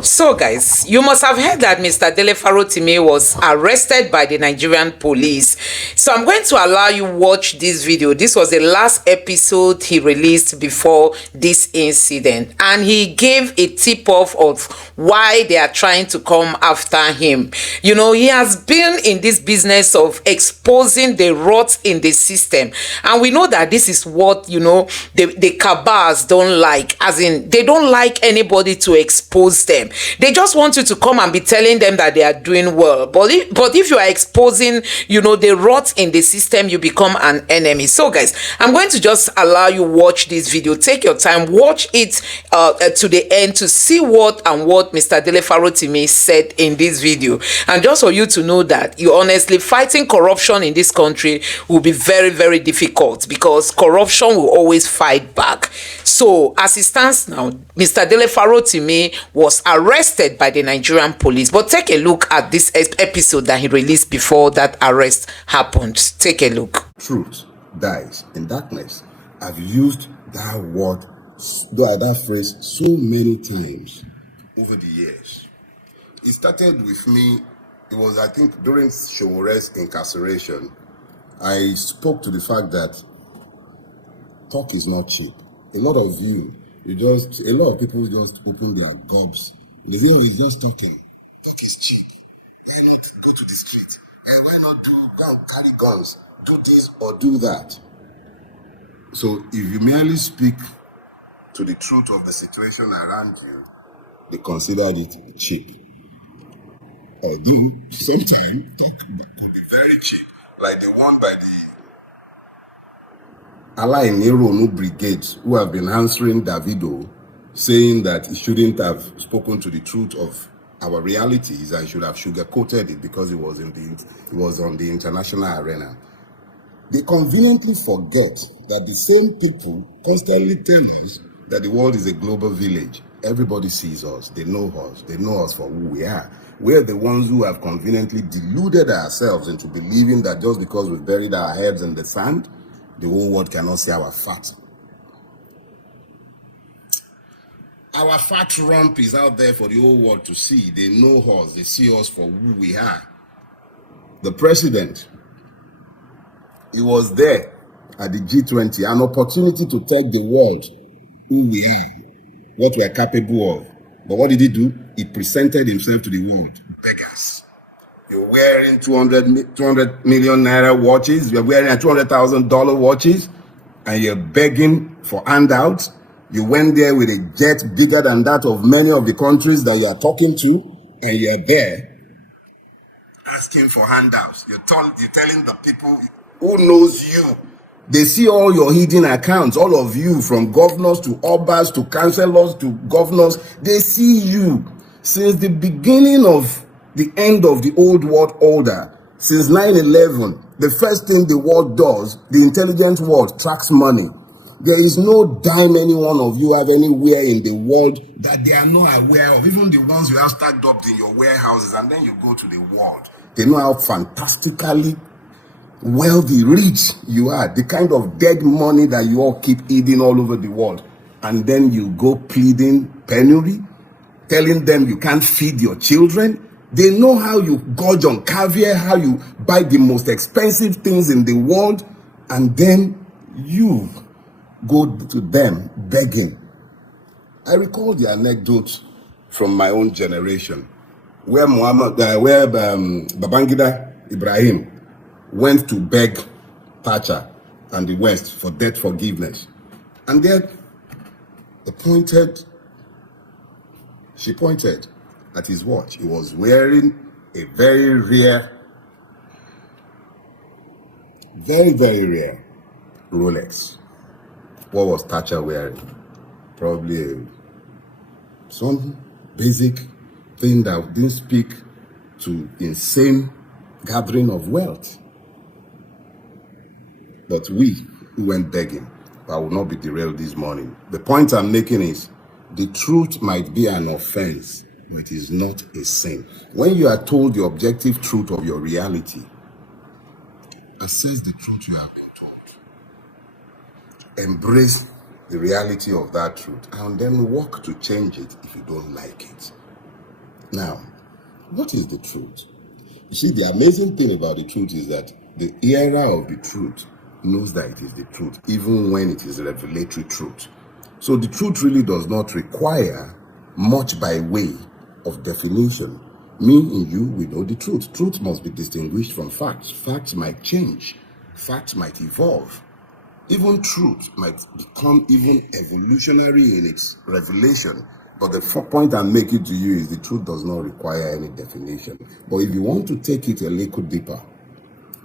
So, guys, you must have heard that Mr. Dele Farotimi was arrested by the Nigerian police. So, I'm going to allow you watch this video. This was the last episode he released before this incident, and he gave a tip-off of why they are trying to come after him. You know, he has been in this business of exposing the rot in the system, and we know that this is what, you know, the cabals don't like, as in they don't like anybody to expose them. They just want you to come and be telling them that they are doing well, but if you are exposing, you know, the rot in the system, you become an enemy. So, guys, I'm going to just allow you watch this video. Take your time, watch it to the end to see what Mr. Dele Farotimi said in this video, and just for you to know that you honestly fighting corruption in this country will be very, very difficult, because corruption will always fight back. So, as it stands now, Mr. Dele Farotimi was arrested by the Nigerian police. But take a look at this episode that he released before that arrest happened. Take a look. Truth dies in darkness. I've used that word, that phrase, so many times over the years. It started with me. It was, I think, during Showore's incarceration. I spoke to the fact that talk is not cheap. A lot of a lot of people just open their gobs. They say, oh, he's just talking. Talk is cheap. Why not go to the street? Why not go and carry guns? Do this or do that. So if you merely speak to the truth of the situation around you, they considered it cheap. Although sometimes talk could be very cheap, like the one by the Alai Nero brigades who have been answering Davido, saying that he shouldn't have spoken to the truth of our realities and should have sugarcoated it because it was on the international arena. They conveniently forget that the same people constantly tell us that the world is a global village. Everybody sees us. They know us. They know us for who we are. We're the ones who have conveniently deluded ourselves into believing that just because we've buried our heads in the sand, the whole world cannot see our fat. Our fat rump is out there for the whole world to see. They know us. They see us for who we are. The president, he was there at the G20, an opportunity to tell the world who we are, what we are capable of. But what did he do? He presented himself to the world. Beggars. You're wearing 200 million naira watches. You're wearing $200,000 watches, and you're begging for handouts. You went there with a jet bigger than that of many of the countries that you are talking to, and you're there asking for handouts. You're telling the people who knows you. They see all your hidden accounts, all of you, from governors to obas to councillors to governors. They see you. Since the beginning of the end of the old world order, since 9/11, the first thing the world does, the intelligent world, tracks money. There is no dime any one of you have anywhere in the world that they are not aware of, even the ones you have stacked up in your warehouses, and then you go to the world. They know how fantastically wealthy, rich you are, the kind of dead money that you all keep eating all over the world. And then you go pleading penury, telling them you can't feed your children. They know how you gorge on caviar, how you buy the most expensive things in the world, and then you go to them begging. I recall the anecdote from my own generation where Babangida Ibrahim went to beg Thatcher and the West for debt forgiveness. And then she pointed at his watch. He was wearing a very rare, very, very rare Rolex. What was Thatcher wearing? Probably some basic thing that didn't speak to insane gathering of wealth. But we went begging. I will not be derailed this morning. The point I'm making is the truth might be an offense, but it is not a sin. When you are told the objective truth of your reality, assess the truth you have been told. Embrace the reality of that truth and then work to change it if you don't like it. Now, what is the truth? You see, the amazing thing about the truth is that the era of the truth knows that it is the truth, even when it is revelatory truth. So the truth really does not require much by way of definition. Me and you, we know the truth. Truth must be distinguished from facts. Facts might change. Facts might evolve. Even truth might become even evolutionary in its revelation. But the point I'm making to you is the truth does not require any definition. But if you want to take it a little deeper,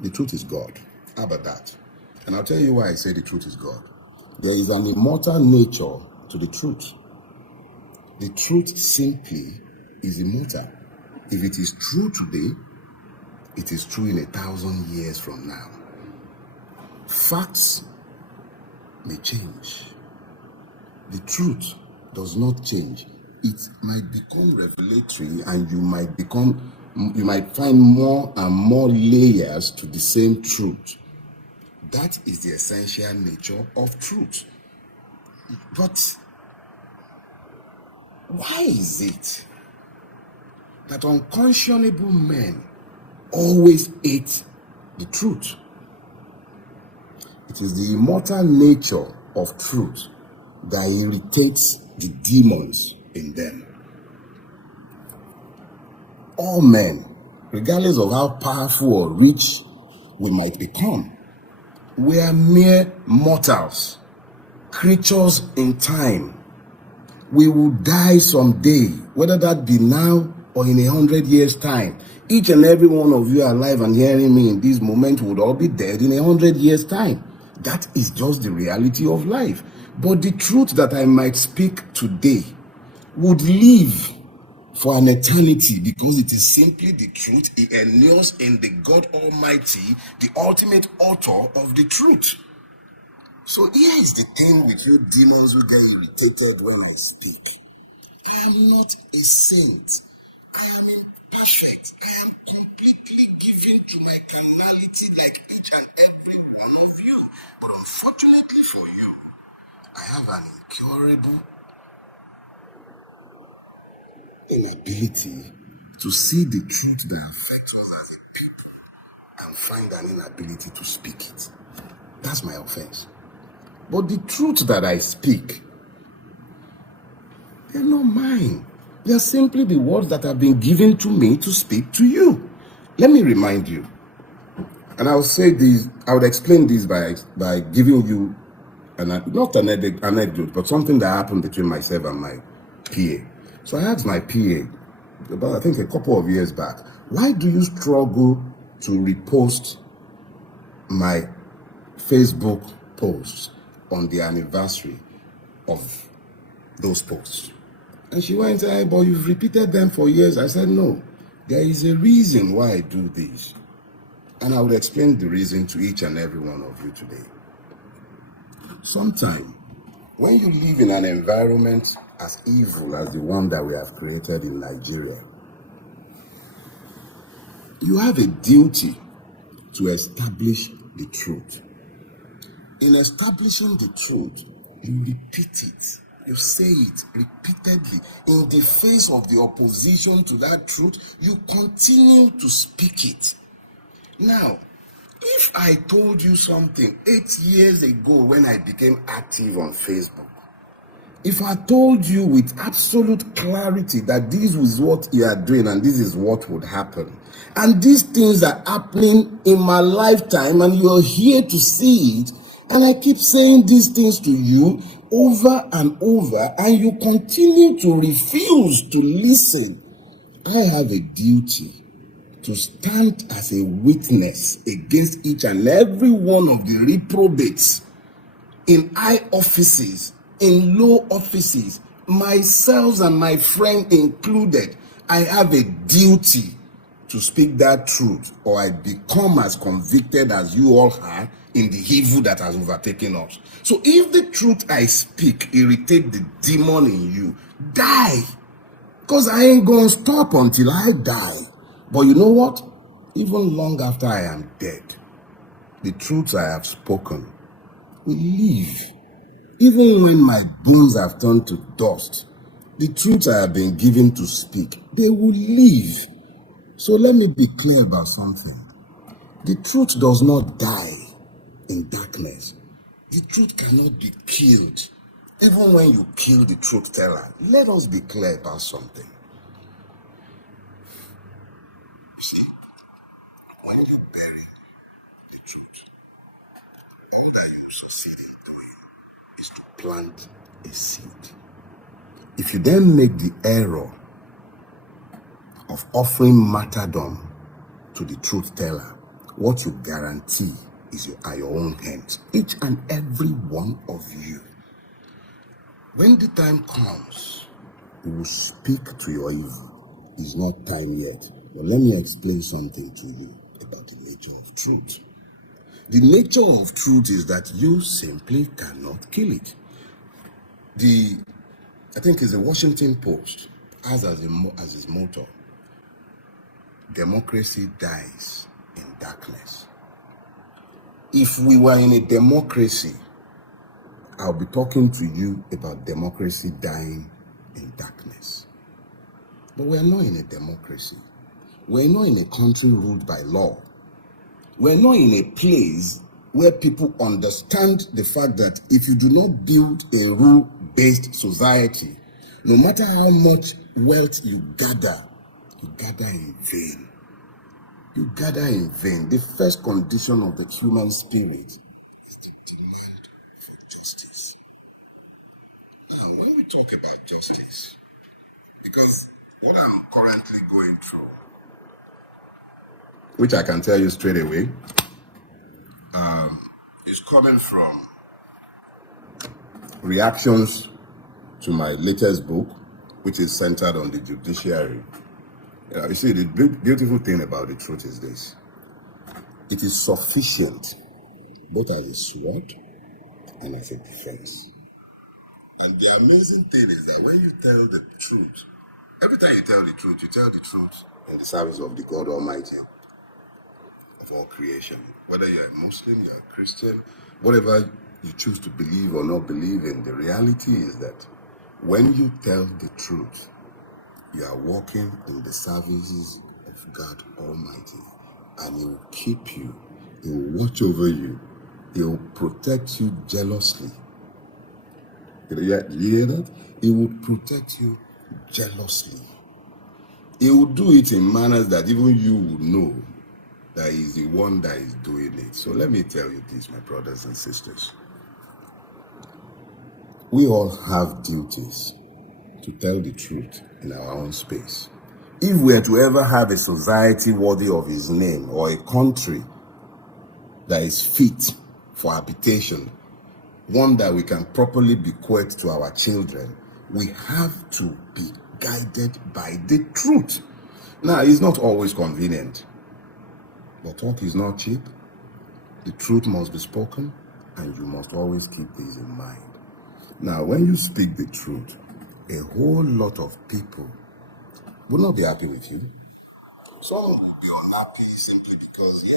the truth is God. How about that? And I'll tell you why I say the truth is God. There is an immortal nature to the truth. The truth simply is immortal. If it is true today, it is true in 1,000 years from now. Facts may change. The truth does not change. It might become revelatory, and you might find more and more layers to the same truth. That is the essential nature of truth. But why is it that unconscionable men always hate the truth? It is the immortal nature of truth that irritates the demons in them. All men, regardless of how powerful or rich we might become, we are mere mortals, creatures in time. We will die someday, whether that be now or in 100 years' time. Each and every one of you alive and hearing me in this moment would all be dead in 100 years' time. That is just the reality of life. But the truth that I might speak today would live for an eternity, because it is simply the truth. It endures in the God Almighty, the ultimate author of the truth. So here is the thing with you demons who get irritated when I speak. I am not a saint. I am imperfect. I am completely given to my carnality like each and every one of you. But unfortunately for you, I have an incurable inability to see the truth that affects us as a people and find an inability to speak it. That's my offense. But the truth that I speak, they're not mine. They're simply the words that have been given to me to speak to you. Let me remind you, and I'll say this, I would explain this by giving you not an anecdote, but something that happened between myself and my PA. So I asked my PA, about I think a couple of years back, why do you struggle to repost my Facebook posts on the anniversary of those posts? And she went and said, but you've repeated them for years. I said, no, there is a reason why I do this. And I will explain the reason to each and every one of you today. Sometimes, when you live in an environment as evil as the one that we have created in Nigeria, you have a duty to establish the truth. In establishing the truth, you repeat it. You say it repeatedly. In the face of the opposition to that truth, you continue to speak it. Now, if I told you something 8 years ago when I became active on Facebook, if I told you with absolute clarity that this is what you are doing and this is what would happen, and these things are happening in my lifetime and you're here to see it, and I keep saying these things to you over and over, and you continue to refuse to listen, I have a duty to stand as a witness against each and every one of the reprobates in high offices, in low offices, myself and my friend included. I have a duty to speak that truth, or I become as convicted as you all are in the evil that has overtaken us. So if the truth I speak irritate the demon in you, die. Because I ain't gonna stop until I die. But you know what? Even long after I am dead, the truths I have spoken will live. Even when my bones have turned to dust, The truth I have been given to speak, they will leave. So let me be clear about something. The truth does not die in darkness. The truth cannot be killed. Even when you kill the truth teller, let us be clear about something. See, when you bury the truth, all that you succeed in doing is to plant a seed. If you then make the error of offering martyrdom to the truth teller, what you guarantee is are your own hands. Each and every one of you. When the time comes, you will speak to your evil. It's not time yet. But let me explain something to you about the nature of truth. The nature of truth is that you simply cannot kill it. I think it's the Washington Post has as its motto, democracy dies in darkness. If we were in a democracy, I'll be talking to you about democracy dying in darkness. But we're not in a democracy. We're not in a country ruled by law. We're not in a place where people understand the fact that if you do not build a rule-based society, no matter how much wealth you gather in vain. You gather in vain. The first condition of the human spirit is the demand for justice. Now, when we talk about justice, because what I'm currently going through, which I can tell you straight away, is coming from reactions to my latest book, which is centered on the judiciary. You see, the beautiful thing about the truth is this. It is sufficient, both as a sword and as a defense. And the amazing thing is that when you tell the truth, every time you tell the truth in the service of the God Almighty of all creation. Whether you're a Muslim, you're a Christian, whatever you choose to believe or not believe in, the reality is that when you tell the truth, you are walking in the services of God Almighty, and He will keep you, He will watch over you, He will protect you jealously. Did you hear that? He will protect you jealously. He will do it in manners that even you would know that He is the one that is doing it. So let me tell you this, my brothers and sisters. We all have duties to tell the truth in our own space. If we are to ever have a society worthy of His name, or a country that is fit for habitation, one that we can properly bequeath to our children, we have to be guided by the truth. Now, it's not always convenient, but talk is not cheap. The truth must be spoken, and you must always keep this in mind. Now, when you speak the truth, a whole lot of people will not be happy with you. Some will be unhappy simply because,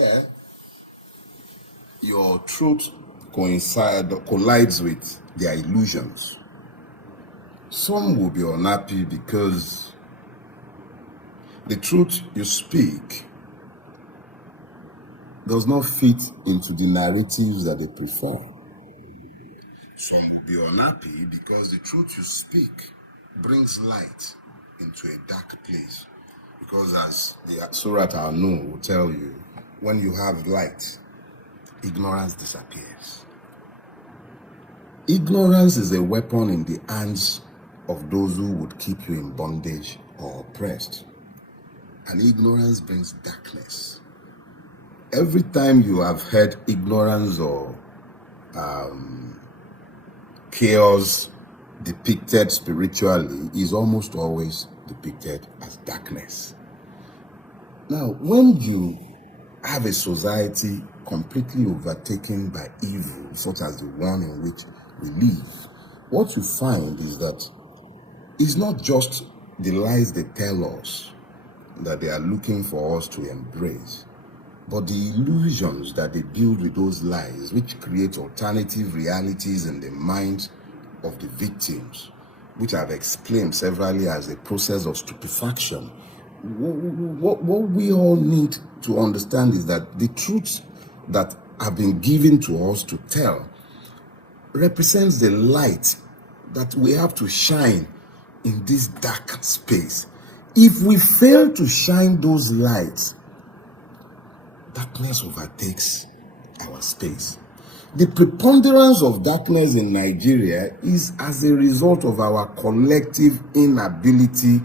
your truth collides with their illusions. Some will be unhappy because the truth you speak does not fit into the narratives that they prefer. Some will be unhappy because the truth you speak brings light into a dark place. Because as the Surat Al-Nur will tell you, when you have light, ignorance disappears. Ignorance is a weapon in the hands of those who would keep you in bondage or oppressed. And ignorance brings darkness. Every time you have heard ignorance or chaos depicted spiritually, is almost always depicted as darkness. Now, when you have a society completely overtaken by evil, such as the one in which we live, what you find is that it's not just the lies they tell us that they are looking for us to embrace, but the illusions that they build with those lies, which create alternative realities in the minds of the victims, which I've explained severally as a process of stupefaction. What we all need to understand is that the truths that have been given to us to tell represents the light that we have to shine in this dark space. If we fail to shine those lights, darkness overtakes our space. The preponderance of darkness in Nigeria is as a result of our collective inability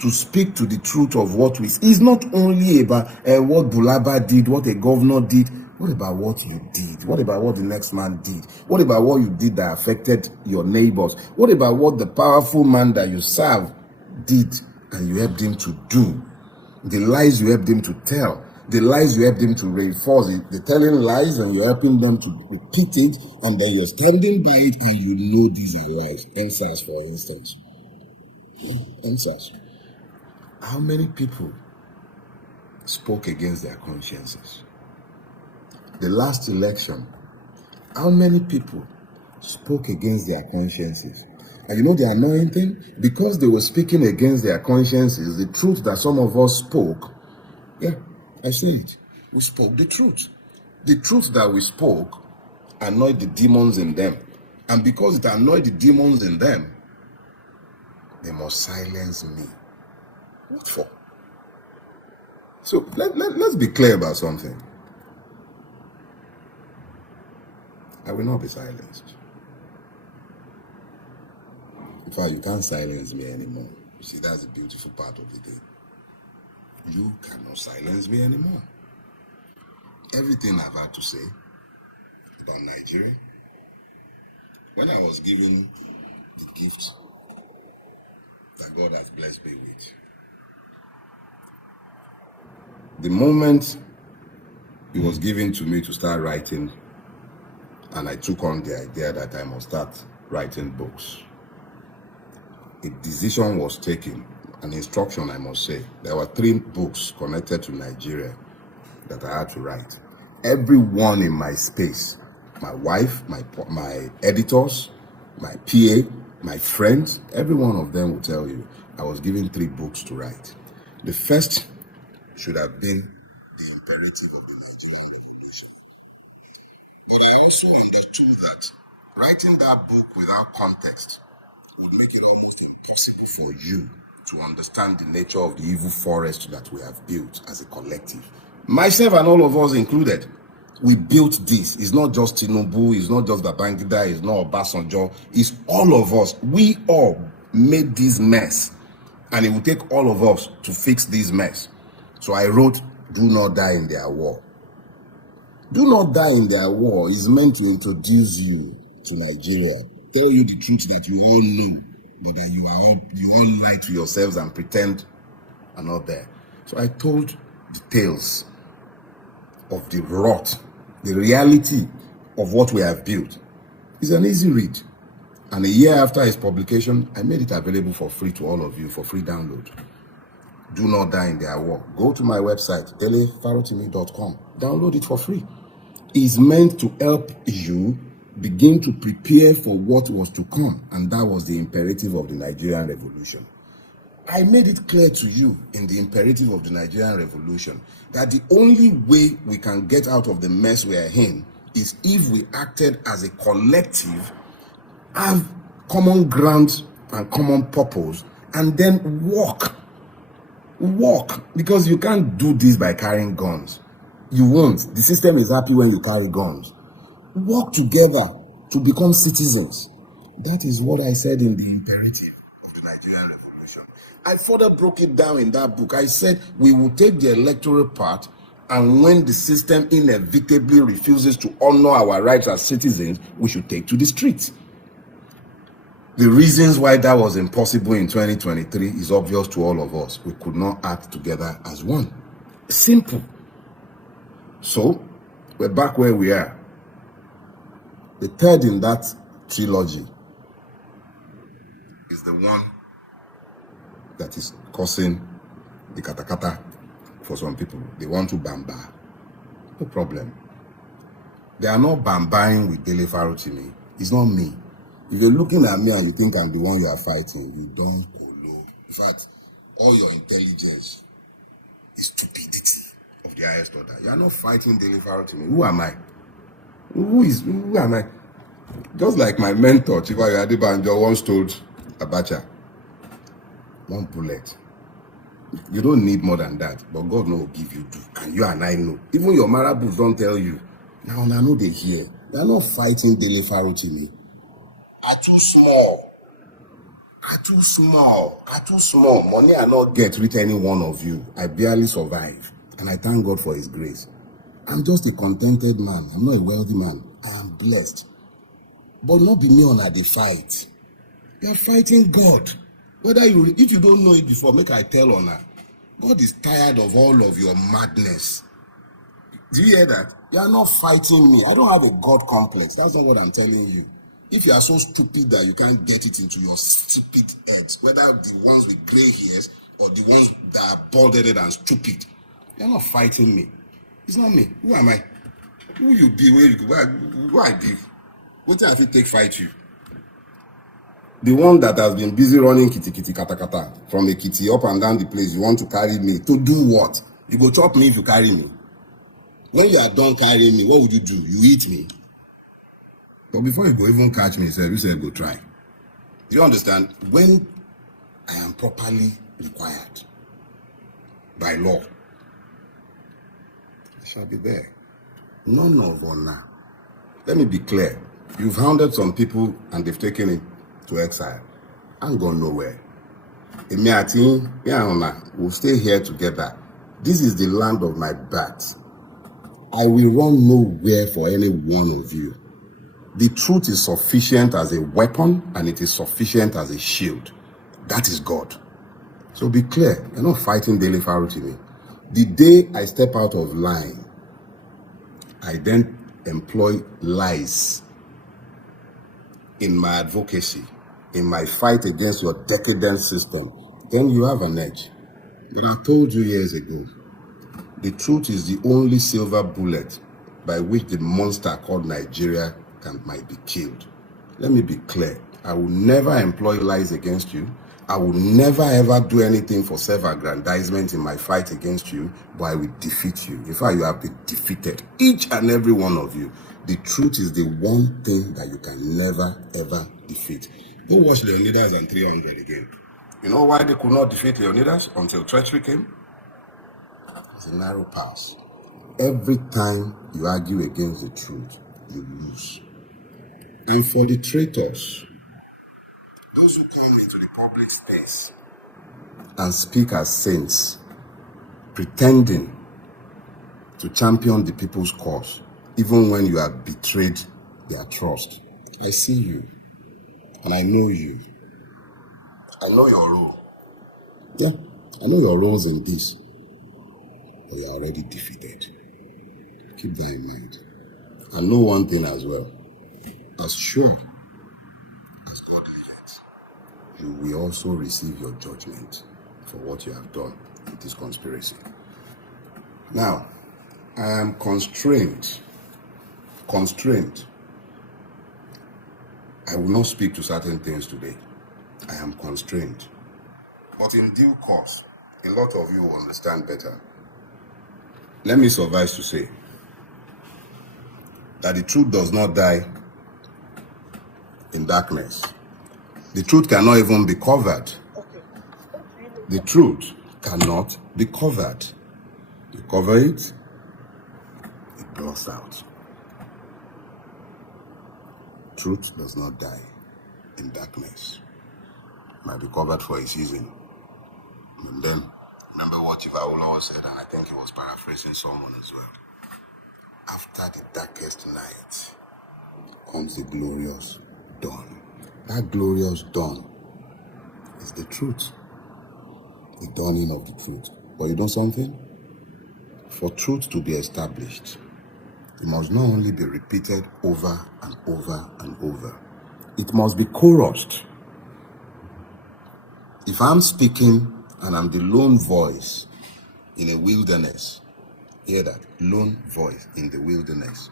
to speak to the truth of what we see. It's not only about what Bulaba did, what a governor did. What about what you did? What about what the next man did? What about what you did that affected your neighbors? What about what the powerful man that you serve did and you helped him to do? The lies you helped him to tell, the lies you helped him to reinforce, the telling lies and you're helping them to repeat it, and then you're standing by it and you know these are lies. NSAS, for instance. NSAS. How many people spoke against their consciences? The last election, how many people spoke against their consciences? And you know the annoying thing? Because they were speaking against their consciences, the truth that some of us spoke, yeah, I say it, we spoke the truth. The truth that we spoke annoyed the demons in them. And because it annoyed the demons in them, they must silence me. What for? So let's be clear about something. I will not be silenced. In fact, you can't silence me anymore. You see, that's the beautiful part of the day. You cannot silence me anymore. Everything I've had to say about Nigeria, when I was given the gift that God has blessed me with, the moment it was given to me to start writing, and I took on the idea that I must start writing books, a decision was taken, an instruction I must say. There were 3 books connected to Nigeria that I had to write. Everyone in my space, my wife, my editors, my PA, my friends, every one of them will tell you I was given 3 books to write. The first should have been the imperative of the Nigerian Revolution. But I also understood that writing that book without context would make it almost impossible for you to understand the nature of the evil forest that we have built as a collective. Myself and all of us included, we built this. It's not just Tinubu, it's not just Babangida, it's not Obasanjo, it's all of us. We all made this mess, and it will take all of us to fix this mess. So I wrote, Do Not Die in Their War. Do Not Die in Their War is meant to introduce you to Nigeria, tell you the truth that you all know, but then you all lie to yourselves and pretend are not there. So I told the tales of the rot, the reality of what we have built. It's an easy read. And a year after its publication, I made it available for free to all of you, for free download. Do Not Die in Their War. Go to my website, delefarotimi.com. Download it for free. It's meant to help you begin to prepare for what was to come, and that was the imperative of the Nigerian Revolution. I made it clear to you in the imperative of the Nigerian Revolution that the only way we can get out of the mess we are in is if we acted as a collective, have common ground and common purpose, and then walk, because you can't do this by carrying guns. You won't. The system is happy when you carry guns. Work together to become citizens. That is what I said in the imperative of the Nigerian Revolution. I further broke it down in that book. I said we will take the electoral part, and when the system inevitably refuses to honor our rights as citizens, we should take to the streets. The reasons why that was impossible in 2023 is obvious to all of us. We could not act together as one. Simple. So, we're back where we are. The third in that trilogy is the one that is causing the katakata for some people. They want to bamba. No problem. They are not bambaing with Dele Farotimi. It's not me. If you're looking at me and you think I'm the one you are fighting, you don't follow. In fact, all your intelligence is stupidity of the highest order. You are not fighting Dele Farotimi. Who am I? Who am I? Just like my mentor, Chibayo Adebanjo, once told Abacha, one bullet. You don't need more than that, but God will give you two. And you and I know. Even your marabouts don't tell you. Now, I know they hear. They are not fighting Dele Farotimi. Are too small. Are too small. Are too small. Money I not get with any one of you. I barely survive. And I thank God for his grace. I'm just a contented man. I'm not a wealthy man. I am blessed. But not be me on a the fight. You are fighting God. If you don't know it before, make I tell on her. God is tired of all of your madness. Do you hear that? You are not fighting me. I don't have a God complex. That's not what I'm telling you. If you are so stupid that you can't get it into your stupid heads, whether the ones with gray hairs or the ones that are bald-headed and stupid, you're not fighting me. It's not me. Who am I? Who you be? Where you go? Who I be? What have you take fight you? The one that has been busy running kitty kata kata from a kitty up and down the place, you want to carry me to do what? You go chop me if you carry me. When you are done carrying me, what would you do? You eat me. But before you go even catch me, you said go try. Do you understand? When I am properly required by law, I shall be there. None of honor. Let me be clear. You've hounded some people and they've taken it to exile. I'm going nowhere. We'll stay here together. This is the land of my birth. I will run nowhere for any one of you. The truth is sufficient as a weapon and it is sufficient as a shield. That is God. So be clear. You're not fighting Dele Farotimi. The day I step out of line, I then employ lies in my advocacy, in my fight against your decadent system, then you have an edge. But I told you years ago, the truth is the only silver bullet by which the monster called Nigeria might be killed. Let me be clear. I will never employ lies against you. I will never ever do anything for self-aggrandizement in my fight against you, but I will defeat you. In fact, you have been defeated, each and every one of you. The truth is the one thing that you can never ever defeat. Go watch Leonidas and 300 again. You know why they could not defeat Leonidas until treachery came? It's a narrow pass. Every time you argue against the truth, you lose. And for the traitors, those who come into the public space and speak as saints, pretending to champion the people's cause, even when you have betrayed their trust. I see you, and I know you. I know your role. Yeah, I know your roles in this, but you're already defeated. Keep that in mind. I know one thing as well. As sure as God lives, you will also receive your judgment for what you have done with this conspiracy. Now, I am constrained. I will not speak to certain things today. I am constrained. But in due course, a lot of you will understand better. Let me suffice to say that the truth does not die in darkness. The truth cannot even be covered. The truth cannot be covered. You cover it, it blots out. Truth does not die in darkness. It might be covered for a season. And then, remember what Chief Awolowo said, and I think he was paraphrasing someone as well. After the darkest night comes the glorious dawn. That glorious dawn is the truth. The dawning of the truth. But you know something? For truth to be established, it must not only be repeated over and over and over. It must be chorused. If I'm speaking and I'm the lone voice in a wilderness, hear that? Lone voice in the wilderness.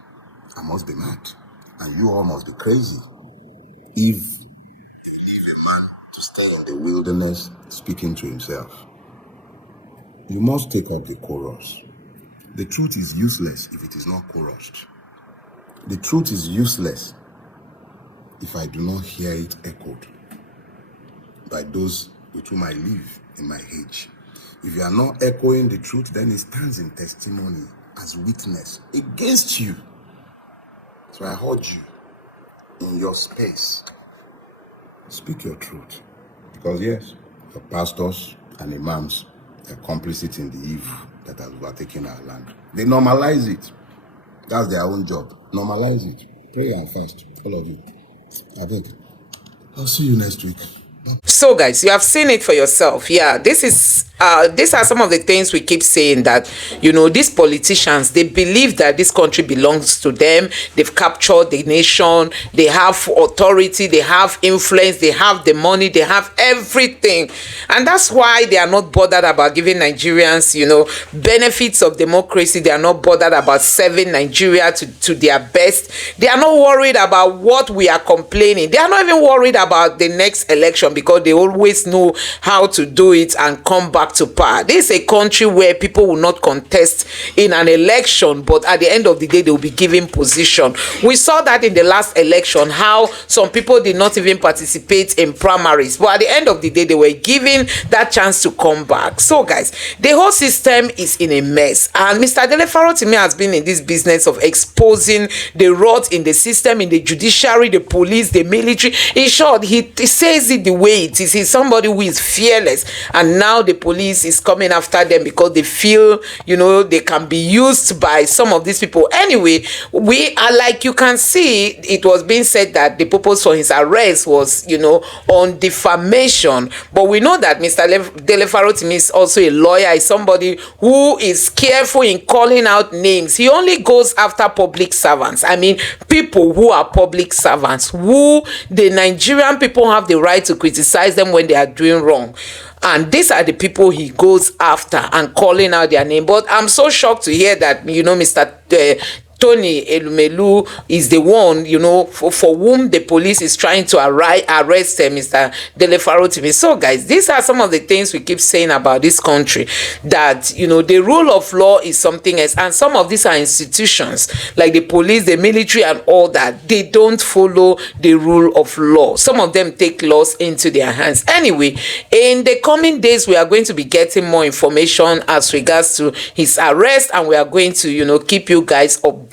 I must be mad. And you all must be crazy. if you leave a man to stay in the wilderness speaking to himself, you must take up the chorus. The truth is useless if it is not chorused. The truth is useless if I do not hear it echoed by those with whom I live in my age. If you are not echoing the truth, then it stands in testimony as witness against you. So I urge you, in your space, speak your truth. Because yes, the pastors and imams are complicit in the evil that has overtaken our land. They normalize it. That's their own job. Normalize it. Pray and fast, all of you. I think I'll see you next week. So guys, you have seen it for yourself. Yeah, these are some of the things we keep saying, that these politicians, they believe that this country belongs to them. They've captured the nation, they have authority, they have influence, they have the money, they have everything, and that's why they are not bothered about giving Nigerians benefits of democracy. They are not bothered about serving Nigeria to their best. They are not worried about what we are complaining. They are not even worried about the next election, because they always know how to do it and come back to power. This is a country where people will not contest in an election, but at the end of the day, they will be given position. We saw that in the last election, how some people did not even participate in primaries, but at the end of the day, they were given that chance to come back. So guys, the whole system is in a mess, and Mr. Dele Farotimi has been in this business of exposing the rot in the system, in the judiciary, the police, the military. In short, he says it the way it is. He's somebody who is fearless, and now the police is coming after them because they feel they can be used by some of these people. Anyway, we are, like you can see, it was being said that the purpose for his arrest was on defamation, but we know that Mr. Dele Farotimi is also a lawyer, is somebody who is careful in calling out names. He only goes after public servants. I mean, people who are public servants, who the Nigerian people have the right to criticize them when they are doing wrong. And these are the people he goes after and calling out their name. But I'm so shocked to hear that Mr. Tony Elumelu is the one, for whom the police is trying to arrest Mr. Dele Farotimi. So guys, these are some of the things we keep saying about this country, that the rule of law is something else, and some of these are institutions like the police, the military, and all that. They don't follow the rule of law. Some of them take laws into their hands. Anyway, in the coming days, we are going to be getting more information as regards to his arrest, and we are going to keep you guys updated.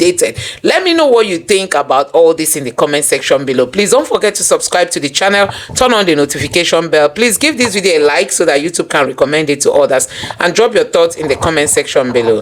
Let me know what you think about all this in the comment section below. Please don't forget to subscribe to the channel, turn on the notification bell. Please give this video a like so that YouTube can recommend it to others, and drop your thoughts in the comment section below.